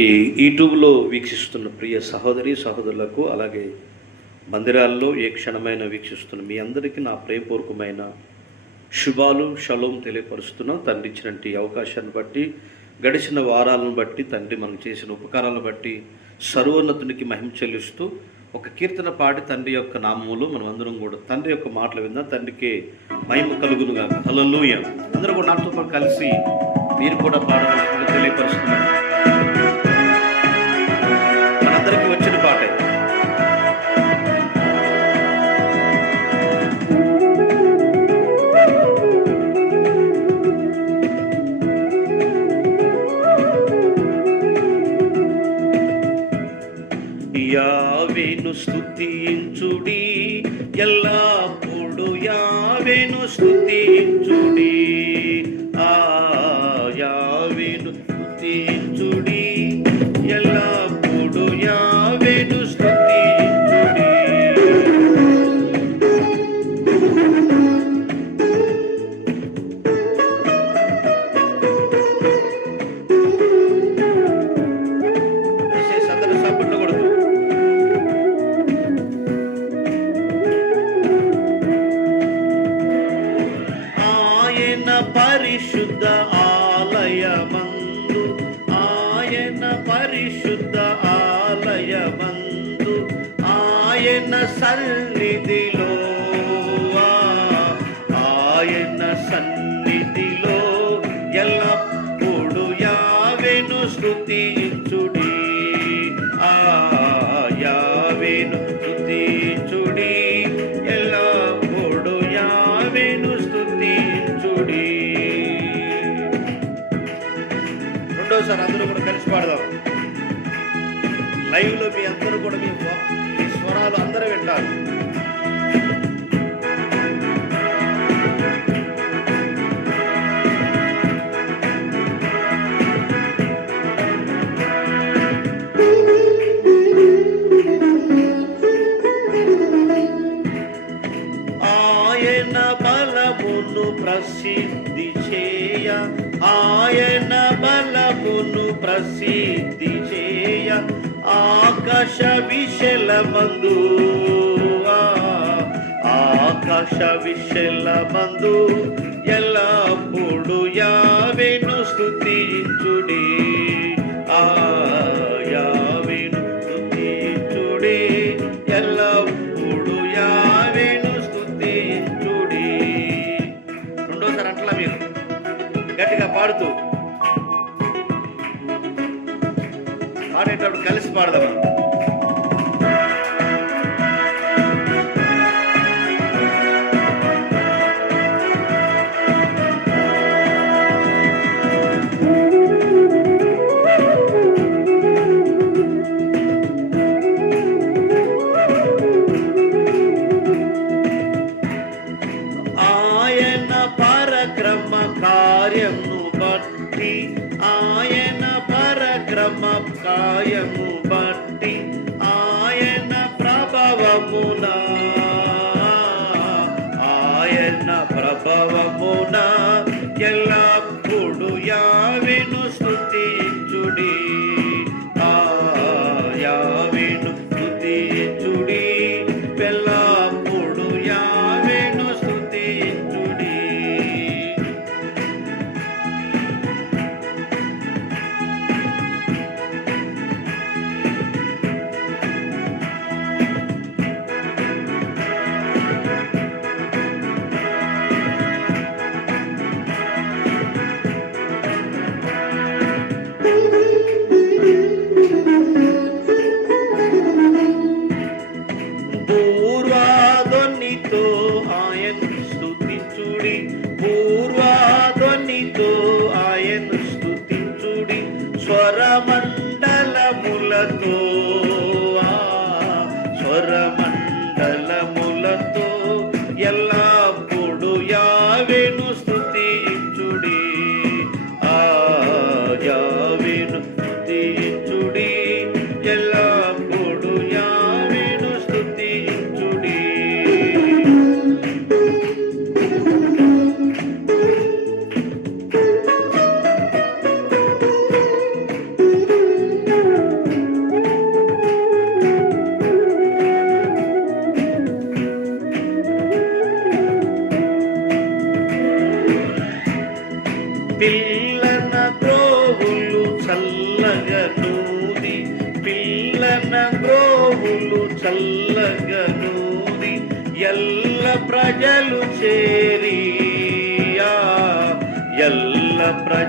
ఈ యూట్యూబ్లో వీక్షిస్తున్న ప్రియ సహోదరి సహోదరులకు అలాగే మందిరాల్లో ఏ క్షణమైన వీక్షిస్తున్న మీ అందరికీ నా ప్రేమపూర్వకమైన శుభాలు షలోం తెలియపరుస్తున్నా. తండ్రి ఇచ్చినటువంటి అవకాశాన్ని బట్టి గడిచిన వారాలను బట్టి తండ్రి మనం చేసిన ఉపకారాలను బట్టి సర్వోన్నతునికి మహిమ చెల్లిస్తూ ఒక కీర్తన పాడి తండ్రి యొక్క నామములు మనం అందరం కూడా తండ్రి యొక్క మాటలు విందాం. తండ్రికి మహిమ కలుగునుగా హల్లెలూయ. అందరూ కూడా నాతో పాటు కలిసి మీరు కూడా పాడవలసిందిగా తెలియపరుస్తున్నాను స్తుతించుడి ఆ యావెను స్తుతించుడి ఎల్లప్పుడు యావెను స్తుతించుడి రెండోసారి అందరూ కూడా కలిసి పాడదాం. లైవ్లో మీ అందరూ కూడా మీ ఆయన బలమును ప్రసిద్ధి చేయ. ఆయన బలమును ప్రసిద్ధి చేయ. ఆకాశ విశల మందు ఆకాశ విశల మందు ఎల్లప్పుడు యావెను స్థుతించుడే పాడేటప్పుడు కలిసి పాడదాం ప్రభవమునా.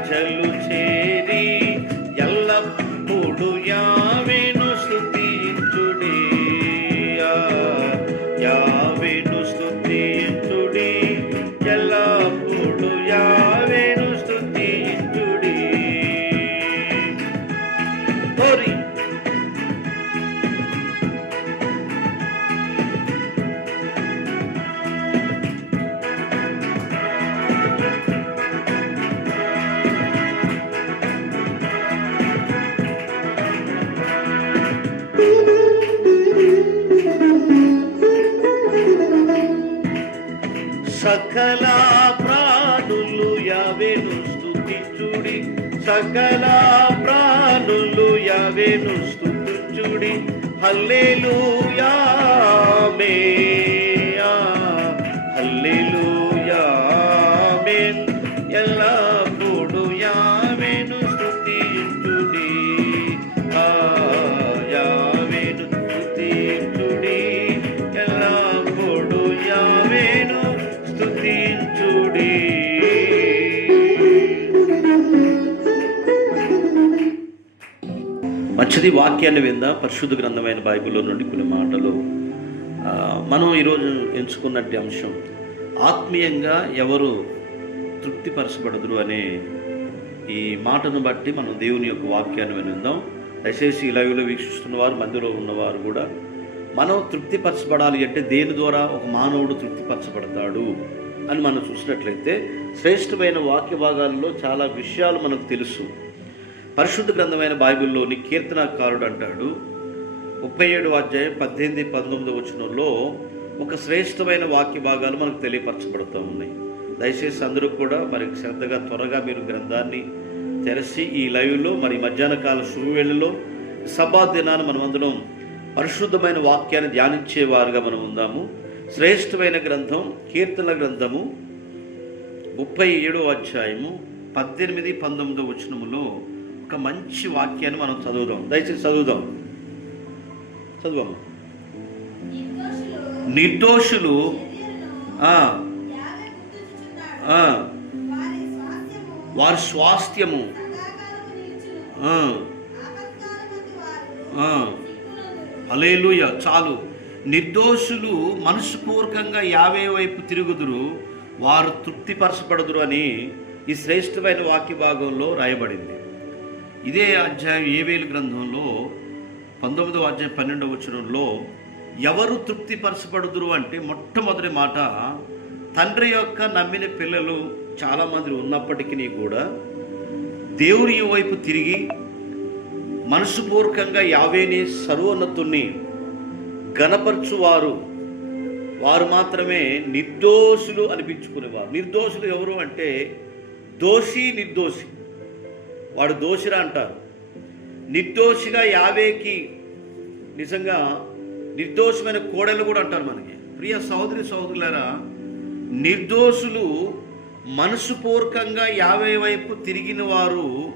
ప్రజలు చేరి సకల ప్రాణులు యావేను స్థుతించుడి సకల ప్రాణులు యావేను స్థుతించుడి హల్లెలూయా ఆమేన్. మంచిది వాక్యాన్ని విందా? పరిశుద్ధ గ్రంథమైన బైబిల్లో నుండి కొన్ని మాటలు. మనం ఈరోజు ఎంచుకున్నట్టు అంశం ఆత్మీయంగా ఎవరు తృప్తిపరచబడదురు అనే ఈ మాటను బట్టి మనం దేవుని యొక్క వాక్యాన్ని వినిందాం. దయచేసి లైవ్లో వీక్షిస్తున్న వారు మందిలో ఉన్నవారు కూడా మనం తృప్తిపరచబడాలి అంటే దేని ద్వారా ఒక మానవుడు తృప్తిపరచబడతాడు అని మనం చూసినట్లయితే శ్రేష్టమైన వాక్య భాగాల్లో చాలా విషయాలు మనకు తెలుసు. పరిశుద్ధ గ్రంథమైన బైబిల్లోని కీర్తనకారుడు అంటాడు ముప్పై ఏడు అధ్యాయం పద్దెనిమిది పంతొమ్మిది వచనంలో ఒక శ్రేష్టమైన వాక్య భాగాలు మనకు తెలియపరచబడుతూ ఉన్నాయి. దయచేసి అందరూ కూడా మరి శ్రద్ధగా త్వరగా మీరు గ్రంథాన్ని తెరచి ఈ లైవ్లో మరి మధ్యాహ్న కాల శుభవేళలో సభా దినాన్ని మనం అందులో పరిశుద్ధమైన వాక్యాన్ని ధ్యానించేవారుగా మనం ఉందాము. శ్రేష్టమైన గ్రంథం కీర్తన గ్రంథము ముప్పై ఏడో అధ్యాయము పద్దెనిమిది పంతొమ్మిదో వచనములో ఒక మంచి వాక్యాన్ని మనం చదువుదాం. దయచేసి చదువుదాం. చదువు నిర్దోషులు వారి స్వాస్థ్యము అలేలుయ చాలు. నిర్దోషులు మనస్పూర్వకంగా యావే వైపు తిరుగుదురు వారు తృప్తిపరచబడదురు అని ఈ శ్రేష్టమైన వాక్య భాగంలో రాయబడింది. ఇదే అధ్యాయం ఏవేలు గ్రంథంలో పంతొమ్మిదవ అధ్యాయం పన్నెండవ వచనంలో ఎవరు తృప్తిపరచబడుదురు అంటే మొట్టమొదటి మాట తండ్రి యొక్క నమ్మిన పిల్లలు చాలామంది ఉన్నప్పటికీ కూడా దేవుని వైపు తిరిగి మనసుపూర్వకంగా యావేని సర్వోన్నతుణ్ణి గణపరచువారు వారు మాత్రమే నిర్దోషులు అనిపించుకునేవారు. నిర్దోషులు ఎవరు అంటే దోషి నిర్దోషి. వాడు దోషిరా అంటారు. నిర్దోషిగా యావేకి నిజంగా నిర్దోషమైన కోడలు కూడా అంటారు మనకి. ప్రియ సహోదరి సహోదరులారా నిర్దోషులు మనసుపూర్వకంగా యావే వైపు తిరిగిన వారు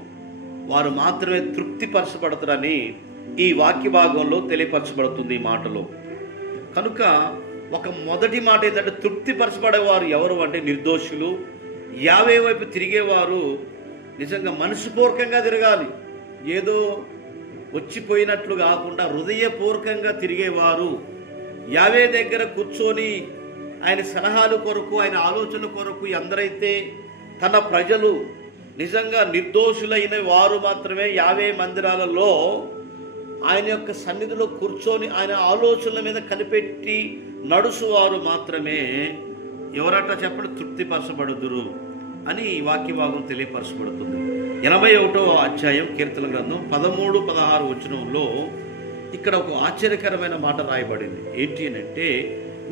వారు మాత్రమే తృప్తిపరచబడతారని ఈ వాక్య భాగంలో తెలియపరచబడుతుంది ఈ మాటలో. కనుక ఒక మొదటి మాట ఏంటంటే తృప్తిపరచబడేవారు ఎవరు అంటే నిర్దోషులు. యావే వైపు తిరిగేవారు నిజంగా మనసుపూర్వకంగా తిరగాలి. ఏదో వచ్చిపోయినట్లు కాకుండా హృదయపూర్వకంగా తిరిగేవారు. యావే దగ్గర కూర్చొని ఆయన సలహాలు కొరకు ఆయన ఆలోచనల కొరకు ఎందరైతే తన ప్రజలు నిజంగా నిర్దోషులైన వారు మాత్రమే యావే మందిరాలలో ఆయన యొక్క సన్నిధిలో కూర్చొని ఆయన ఆలోచనల మీద కనిపెట్టి నడుసువారు మాత్రమే. ఎవరట చెప్పండి? తృప్తిపరచబడుదురు. అని ఈ వాక్యభాగం తెలియపరచబడుతుంది. ఎనభై ఒకటో అధ్యాయం కీర్తన గ్రంథం పదమూడు పదహారు వచనంలో ఇక్కడ ఒక ఆశ్చర్యకరమైన మాట రాయబడింది. ఏంటి అని అంటే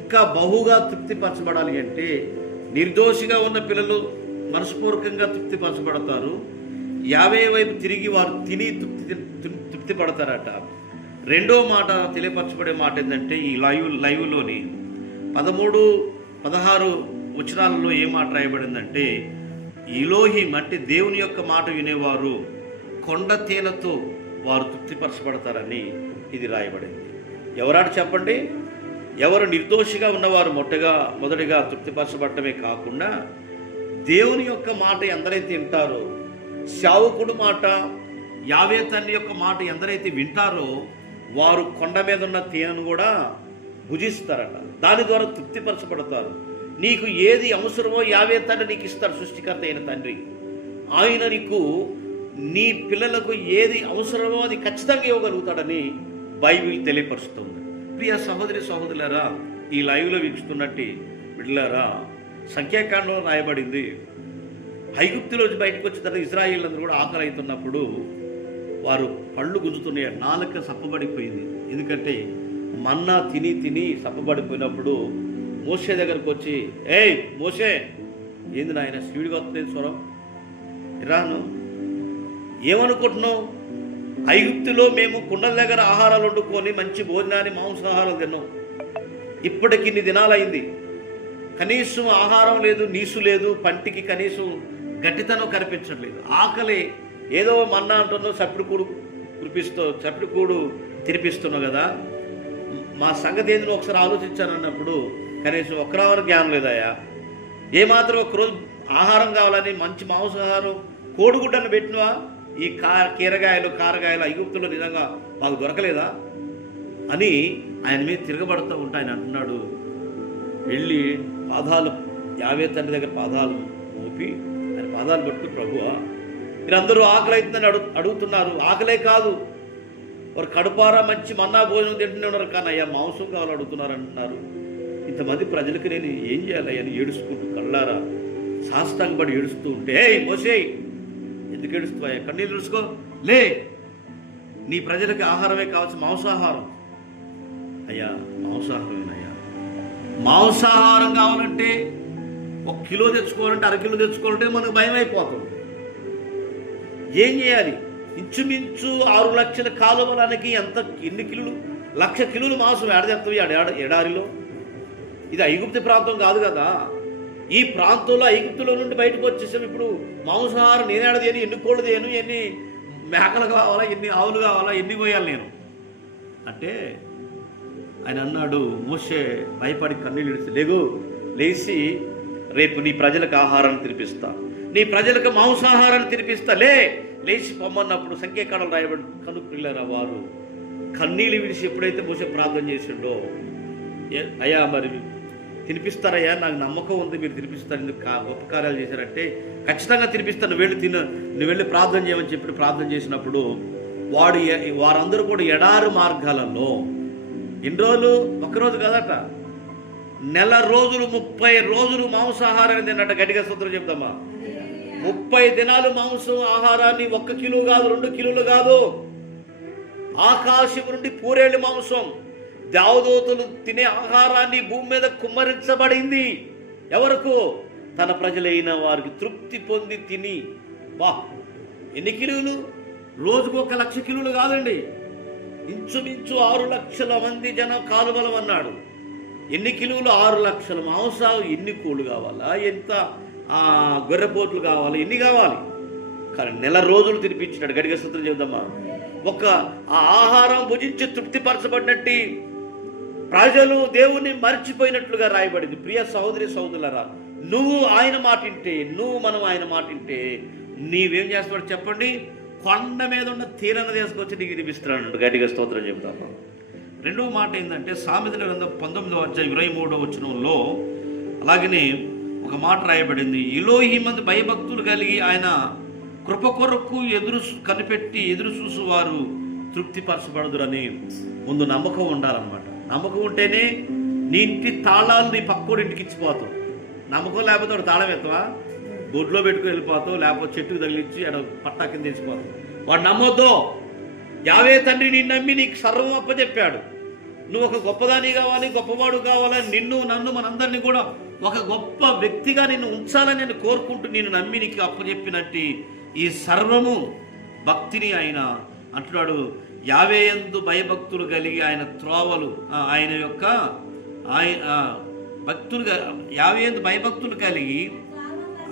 ఇంకా బహుగా తృప్తిపరచబడాలి అంటే నిర్దోషిగా ఉన్న పిల్లలు మనస్పూర్వకంగా తృప్తిపరచబడతారు. యాభై వైపు తిరిగి వారు తిని తృప్తి తృప్తి పడతారట రెండో మాట తెలియపరచబడే మాట ఏంటంటే ఈ లైవ్ లైవ్లోని పదమూడు పదహారు వచనాలలో ఏ మాట రాయబడిందంటే ఇలోహిం అంటే దేవుని యొక్క మాట వినేవారు కొండ తేనెతో వారు తృప్తిపరచబడతారని ఇది రాయబడింది. ఎవరాడు చెప్పండి? ఎవరు నిర్దోషిగా ఉన్నవారు మొట్టగా మొదటిగా తృప్తిపరచబడటమే కాకుండా దేవుని యొక్క మాట ఎందరైతే వింటారో శావకుడు మాట యావే తండ్రి యొక్క మాట ఎందరైతే వింటారో వారు కొండ మీద ఉన్న తేనెను కూడా భుజిస్తారట. దాని ద్వారా తృప్తిపరచబడతారు. నీకు ఏది అవసరమో యావే తండ్రి నీకు ఇస్తాడు సృష్టికర్త అయిన తండ్రి. ఆయన నీకు నీ పిల్లలకు ఏది అవసరమో అది ఖచ్చితంగా ఇవ్వగలుగుతాడని బైబిల్ తెలియపరుస్తుంది. ప్రియ సహోదరి సహోదరులారా ఈ లైవ్లో వీక్షిస్తున్నట్టు బిడ్డలారా సంఖ్యాకాండంలో రాయబడింది. ఐగుప్తులో బయటకు వచ్చిన తర్వాత ఇజ్రాయిల్ అందరూ కూడా ఆకలి అవుతున్నప్పుడు వారు పళ్ళు గుంజుతున్నాయి నాలుక సప్పబడిపోయింది. ఎందుకంటే మన్నా తిని తిని సప్పబడిపోయినప్పుడు మోసే దగ్గరకు వచ్చి ఏయ్ మోసే ఏంది నాయన స్పీడ్గా వస్తుంది స్వరం? ఇరాను ఏమనుకుంటున్నావు? ఐగుప్తులో మేము కుండల దగ్గర ఆహారాలు వండుకొని మంచి భోజనాన్ని మాంసాహారం తిన్నాం. ఇప్పటికి ఇన్ని దినాలైంది. కనీసం ఆహారం లేదు నీసు లేదు పంటికి కనీసం గట్టితనం కనిపించట్లేదు. ఆకలి ఏదో మన్నా అంటున్నావు చప్పుడు కూడు కురిపిస్తూ చప్పుడు కూడు తినిపిస్తున్నావు కదా? మా సంగతి ఏందో ఒకసారి ఆలోచించాను అన్నప్పుడు కనీసం ఒక్కరావరకు జ్ఞానం లేదయ్యా. ఏమాత్రం ఒకరోజు ఆహారం కావాలని మంచి మాంసాహారం కోడిగుడ్డను పెట్టినవా? ఈ కా కీరగాయలు కారగాయలు ఐగుప్తులో నిజంగా మాకు దొరకలేదా? అని ఆయన మీద తిరగబడుతూ ఉంటే ఆయన అంటున్నాడు వెళ్ళి పాదాలు యావే తండ్రి దగ్గర పాదాలు మోపి ఆయన పాదాలు పట్టుకుని ప్రభువా. మీరందరూ ఆకలి అవుతుందని అడుగు అడుగుతున్నారు. ఆకలే కాదు. వారు కడుపారా మంచి మన్నా భోజనం తింటూనే ఉన్నారు కానీ అయ్యా మాంసం కావాలి అడుగుతున్నారు అంటున్నారు. ఇంతమంది ప్రజలకు నేను ఏం చేయాలి అని ఏడుచుకుంటూ కళ్ళారా? సాష్టాంగపడి ఏడుస్తూ ఉంటే "ఏయ్, మోసేయ్ ఎందుకు ఏడుస్తావా కన్నీళ్ళు రుసుకో లే నీ ప్రజలకి ఆహారమే కావాల్సి మాంసాహారం. అయ్యా మాంసాహారమేనయ్యా. మాంసాహారం కావాలంటే ఒక కిలో తెచ్చుకోవాలంటే అర కిలో తెచ్చుకోవాలంటే మనకు భయం అయిపోతుంది. ఏం చేయాలి? ఇంచుమించు ఆరు లక్షల కాలువలానికి ఎంత ఎన్ని కిలోలు? లక్ష కిలోలు మాంసం ఏడదెత్తవి ఎడారిలో? ఇది ఐగుప్తి ప్రాంతం కాదు కదా. ఈ ప్రాంతంలో ఐగుప్తులో నుండి బయటకు వచ్చేసాం. ఇప్పుడు మాంసాహారం నేనేడ తేను ఎన్ని కోళ్ళు తేను ఎన్ని మేకలు కావాలా ఎన్ని ఆవులు కావాలా ఎన్ని కోయాలి నేను? అంటే ఆయన అన్నాడు మోసే భయపడి కన్నీళ్ళు ఇడిచి లేగు లేచి రేపు నీ ప్రజలకు ఆహారాన్ని తినిపిస్తా. నీ ప్రజలకు మాంసాహారాన్ని తినిపిస్తా. లే! లేచి పొమ్మన్నప్పుడు సంఖ్యాకాలం రాయబడి కనుక్కున్నారా వారు కన్నీళ్ళు విడిచి ఎప్పుడైతే మోసే ప్రార్థన చేసిండో ఏ- అయ్యా మరి తినిపిస్తారయ్యా నాకు నమ్మకం ఉంది మీరు తినిపిస్తారు ఎందుకు గొప్ప కార్యాలు చేశారంటే ఖచ్చితంగా తినిపిస్తాను నువ్వు వెళ్ళి తిన నువ్వు వెళ్ళి ప్రార్థన చేయమని చెప్పి ప్రార్థన చేసినప్పుడు వాడు వారందరూ కూడా ఎడారు మార్గాలలో ఎన్ని రోజులు ఒక్కరోజు కదట నెల రోజులు ముప్పై రోజులు మాంసాహారాన్ని తిన్నట్ట గట్టిగా సూత్రం చెప్తామా? ముప్పై దినాలు మాంసం ఆహారాన్ని ఒక్క కిలో కాదు రెండు కిలోలు కాదు. ఆకాశం నుండి పూరేళ్ళు మాంసం. దేవదూతలు తినే ఆహారాన్ని భూమి మీద కుమ్మరించబడింది. ఎవరకు? తన ప్రజలైన వారికి తృప్తి పొంది తిని. వా ఎన్ని కిలోలు? రోజుకు ఒక లక్ష కిలోలు కాదండి. ఇంచుమించు ఆరు లక్షల మంది జనం కాలువలం అన్నాడు ఎన్ని కిలోలు? ఆరు లక్షల మాంసాలు. ఎన్ని కోళ్ళు కావాలా? ఎంత? ఆ, గొర్రెపోట్లు కావాలి? ఎన్ని కావాలి? కానీ నెల రోజులు తినిపించినాడు. గడిగ సూత్రం చెబుదామా ఒక ఆ ఆహారం భుజించి తృప్తిపరచబడినట్టు ప్రజలు దేవుణ్ణి మర్చిపోయినట్లుగా రాయబడింది. ప్రియ సహోదరి సహోదరులరా నువ్వు ఆయన మాటింటే నువ్వు మనం ఆయన మాటింటే నీవేం చేస్తున్నాడు చెప్పండి? కొండ మీద ఉన్న తీరన తీసుకొచ్చి నీకు తినిపిస్తున్నాడు. గట్టిగా స్తోత్రం చెబుతాను. రెండవ మాట ఏంటంటే సామెతల గ్రంథం పంతొమ్మిదవ అధ్యాయం ఇరవై మూడవ వచనంలో అలాగనే ఒక మాట రాయబడింది. ఇలోహి మంది భయభక్తులు కలిగి ఆయన కృప కొరకు ఎదురు కనిపెట్టి ఎదురు చూసు వారు తృప్తిపరచబడదురని ముందు నమ్మకం ఉండాలన్నమాట. నమ్మకం ఉంటేనే నీ ఇంటి తాళాలు నీ పక్కోడి ఇంటికి ఇచ్చిపోతావు. నమ్మకం లేకపోతే వాడు తాళం ఎత్తవా? బొడ్లో పెట్టుకుని వెళ్ళిపోతావు లేకపోతే చెట్టుకు తగిలించి అక్కడ పట్టా కింద తెచ్చిపోతావు వాడు నమ్మొద్దు. యావే తండ్రి నిన్ను నమ్మి నీకు సర్వం అప్పచెప్పాడు నువ్వు ఒక గొప్పదాని కావాలి గొప్పవాడు కావాలని నిన్ను నన్ను మనందరినీ కూడా ఒక గొప్ప వ్యక్తిగా నిన్ను ఉంచాలని నేను కోరుకుంటూ నేను నమ్మి నీకు అప్పచెప్పినట్టు ఈ సర్వము భక్తిని ఆయన అంటున్నాడు. యావేయందు భయభక్తులు కలిగి ఆయన త్రోవలు ఆయన యొక్క ఆయన భక్తులు భక్తులుగా భయభక్తులు కలిగి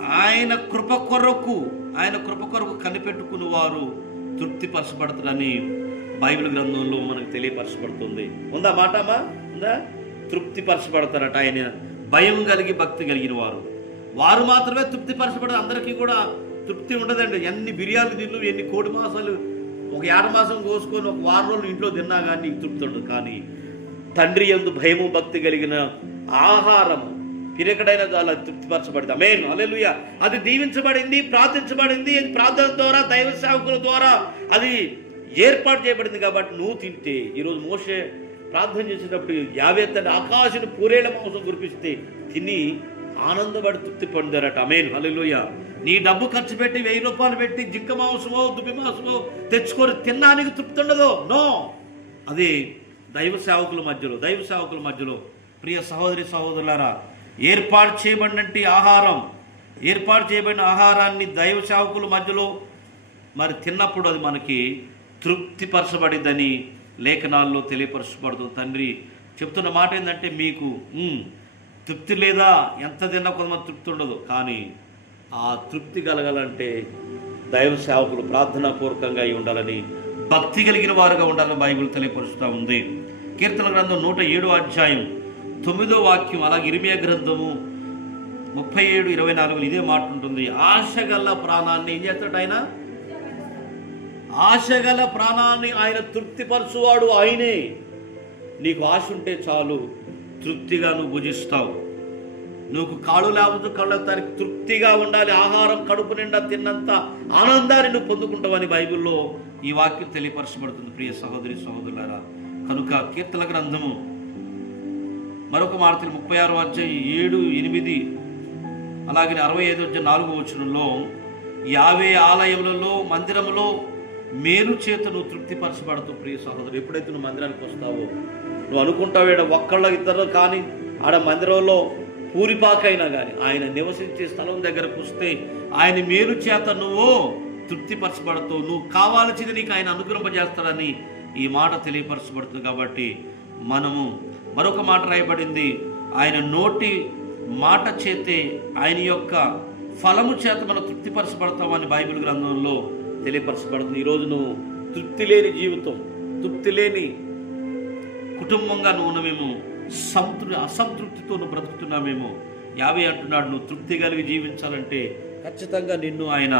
ఆయన కృప కొరకు ఆయన కృప కొరకు కనిపెట్టుకుని వారు తృప్తిపరచబడతారని బైబిల్ గ్రంథంలో మనకు తెలియపరచబడుతుంది. ఉందా మాటమా ఉందా? తృప్తిపరచబడతారట ఆయన. భయం కలిగి భక్తి కలిగిన వారు. వారు మాత్రమే తృప్తిపరచబడదు అందరికీ కూడా తృప్తి ఉండదండి. ఎన్ని బిర్యానీ తిన్ను ఎన్ని కోడి మాసాలు ఒక యాడమాసం కోసుకొని ఒక వారం రోజులు ఇంట్లో తిన్నా కానీ నీకు తృప్తి కానీ తండ్రి ఎందు భయము భక్తి కలిగిన ఆహారము పిరకడైన చాలా తృప్తిపరచబడింది. అమేన్ అలెలుయ అది దీవించబడింది ప్రార్థించబడింది. అది ప్రార్థన ద్వారా దైవ సేవకుల ద్వారా అది ఏర్పాటు చేయబడింది కాబట్టి నువ్వు తింటే. ఈరోజు మోసే ప్రార్థన చేసేటప్పుడు యావే తన ఆకాశను పూరేళ్ళ మాంసం కురిపిస్తే తిని ఆనందపడి తృప్తి పొందారట. అమేన్ హల్లెలూయ. నీ డబ్బు ఖర్చు పెట్టి వెయ్యి రూపాయలు పెట్టి జింక మాంసమో దుబ్బి మాంసమో తెచ్చుకొని తినడానికి తృప్తి ఉండదు. నో. అది దైవ సేవకుల మధ్యలో దైవ సేవకుల మధ్యలో. ప్రియ సహోదరి సహోదరులారా ఏర్పాటు చేయబడినట్టు ఆహారం ఏర్పాటు చేయబడిన ఆహారాన్ని దైవ సేవకుల మధ్యలో మరి తిన్నప్పుడు అది మనకి తృప్తిపరచబడిందని లేఖనాల్లో తెలియపరచబడుతుంది తండ్రి చెప్తున్న మాట ఏంటంటే మీకు తృప్తి లేదా? ఎంత తిన్నా కొంతమంది తృప్తి ఉండదు. కానీ ఆ తృప్తి కలగాలంటే దైవ సేవకులు ప్రార్థనాపూర్వకంగా అయి ఉండాలని భక్తి కలిగిన వారుగా ఉండాలని బైబిల్ తెలియపరుస్తూ ఉంది. కీర్తన గ్రంథం నూట ఏడో అధ్యాయం తొమ్మిదో వాక్యం అలాగే ఇరిమియా గ్రంథము ముప్పై ఏడు ఇరవై నాలుగు ఇదే మాట ఉంటుంది. ఆశగల ప్రాణాన్ని ఏం చేస్తాడు ఆయన? ఆశగల ప్రాణాన్ని ఆయన తృప్తిపరచువాడు ఆయనే. నీకు ఆశ ఉంటే చాలు తృప్తిగా నువ్వు భుజిస్తావు. నువ్వు కాళ్ళు లేకపోతే కళ్ళ దానికి తృప్తిగా ఉండాలి. ఆహారం కడుపు నిండా తిన్నంత ఆనందాన్ని నువ్వు పొందుకుంటావని బైబిల్లో ఈ వాక్యం తెలియపరచబడుతుంది. ప్రియ సహోదరి సహోదరులారా కనుక కీర్తన గ్రంథము మరొక మార్తలు ముప్పై ఆరు అధ్యాయం ఏడు ఎనిమిది అలాగే అరవై ఐదు అధ్యాయం నాలుగు వచనంలో యావే ఆలయములలో మందిరములో మేలు చేత నువ్వు తృప్తిపరచబడుతూ ప్రియ సహోదరు ఎప్పుడైతే నువ్వు మందిరానికి వస్తావో నువ్వు అనుకుంటావు ఈడ ఒక్కళ్ళ ఇద్దరు కానీ ఆడ మందిరంలో పూరిపాకైనా కానీ ఆయన నివసించే స్థలం దగ్గరకు వస్తే ఆయన మేలు చేత నువ్వు తృప్తిపరచబడుతూ నువ్వు కావాల్సింది నీకు ఆయన అనుగ్రహింపజేస్తాడని ఈ మాట తెలియపరచబడుతుంది కాబట్టి మనము మరొక మాట రాయబడింది. ఆయన నోటి మాట చేతే ఆయన యొక్క ఫలము చేత మనం తృప్తిపరచబడతామని బైబిల్ గ్రంథంలో తెలియపరచబడుతుంది. ఈరోజు నువ్వు తృప్తి లేని జీవితం తృప్తి లేని కుటుంబంగా నువ్వు ఉన్నమేమో సంతృ అసంతృప్తితో నువ్వు బ్రతుకుతున్నామేమో యాభై అంటున్నాడు నువ్వు తృప్తి కలిగి జీవించాలంటే ఖచ్చితంగా నిన్ను ఆయన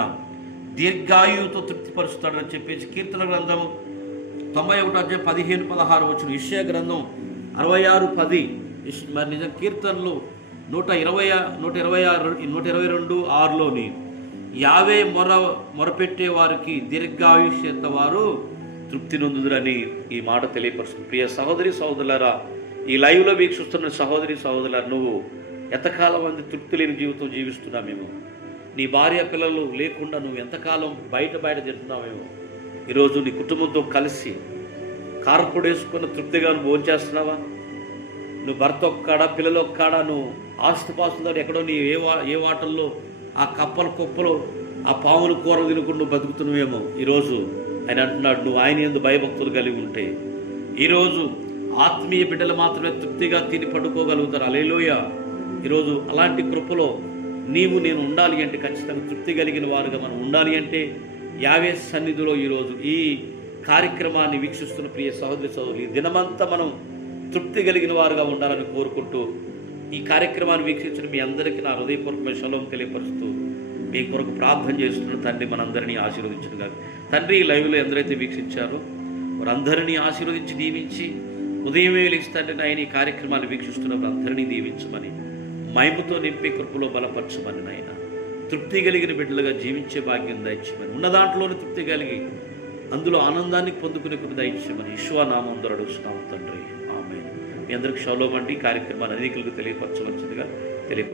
దీర్ఘాయువుతో తృప్తిపరుస్తాడని చెప్పేసి కీర్తన గ్రంథం తొంభై ఒకటి అధ్యాయం పదిహేను పదహారు వచ్చిన విషయ గ్రంథం అరవై ఆరు పది. మరి నిజం కీర్తనలు నూట ఇరవై ఆ- నూట ఇరవై ఆరు నూట ఇరవై రెండు ఆరులోని యావే మొర మొరపెట్టే వారికి దీర్ఘాయుష్యత వారు తృప్తి నొందుదురని ఈ మాట తెలియపరుస్తుంది. ప్రియ సహోదరి సహోదరులారా ఈ లైవ్లో వీక్షిస్తున్న సహోదరి సహోదరులారా నువ్వు ఎంతకాలం మంది తృప్తి లేని జీవితం జీవిస్తున్నామేమో నీ భార్య పిల్లలు లేకుండా నువ్వు ఎంతకాలం బయట బయట తింటున్నావేమో ఈరోజు నీ కుటుంబంతో కలిసి కారపొడి వేసుకున్న తృప్తిగా నువ్వు భోంచేస్తున్నావా నువ్వు భర్త ఒక్కడా పిల్లలు ఒక్కడా నువ్వు ఆస్తిపాస్తులతో ఎక్కడో నీ ఏ వా ఏ వాటల్లో ఆ కప్పల కుప్పలు ఆ పాములు కూరలు తినుకుంటూ నువ్వు బతుకుతున్నావేమో? ఈరోజు ఆయన అంటున్నాడు. నువ్వు ఆయన ఎందు భయభక్తులు కలిగి ఉంటే ఈరోజు ఆత్మీయ బిడ్డలు మాత్రమే తృప్తిగా తిని పడుకోగలుగుతారు. అలేలోయ ఈరోజు అలాంటి కృపలో నీవు నేను ఉండాలి అంటే ఖచ్చితంగా తృప్తి కలిగిన వారుగా మనం ఉండాలి అంటే యావే సన్నిధిలో ఈరోజు ఈ కార్యక్రమాన్ని వీక్షిస్తున్న ప్రియ సహోదరి సహోదరులు ఈ దినమంతా మనం తృప్తి కలిగిన వారుగా ఉండాలని కోరుకుంటూ ఈ కార్యక్రమాన్ని వీక్షించిన మీ అందరికీ నా హృదయపూర్వకమైన శలం తెలియపరుస్తూ మీ కొరకు ప్రార్థన చేస్తున్న తండ్రి మనందరినీ ఆశీర్వదించిన కాదు తండ్రి ఈ లైవ్లో ఎందరైతే వీక్షించారో వారందరినీ ఆశీర్వదించి దీవించి ఉదయమే లేస్తాంటే నాయన ఈ కార్యక్రమాన్ని వీక్షిస్తున్న వారందరినీ దీవించమని మైముతో నింపి కృపలో బలపరచమని నాయన. తృప్తి కలిగిన బిడ్డలుగా జీవించే భాగ్యం దయచేయమని ఉన్న దాంట్లోనే తృప్తి కలిగి అందులో ఆనందాన్ని పొందుకునే కృప దయచేయమని ఈశ్వనామం ద్వారా అడుగుతున్నాం తండ్రి. ఆమె మీ అందరికి షలోమండి కార్యక్రమాన్ని అనేకులకు తెలియపరచవలసిందిగా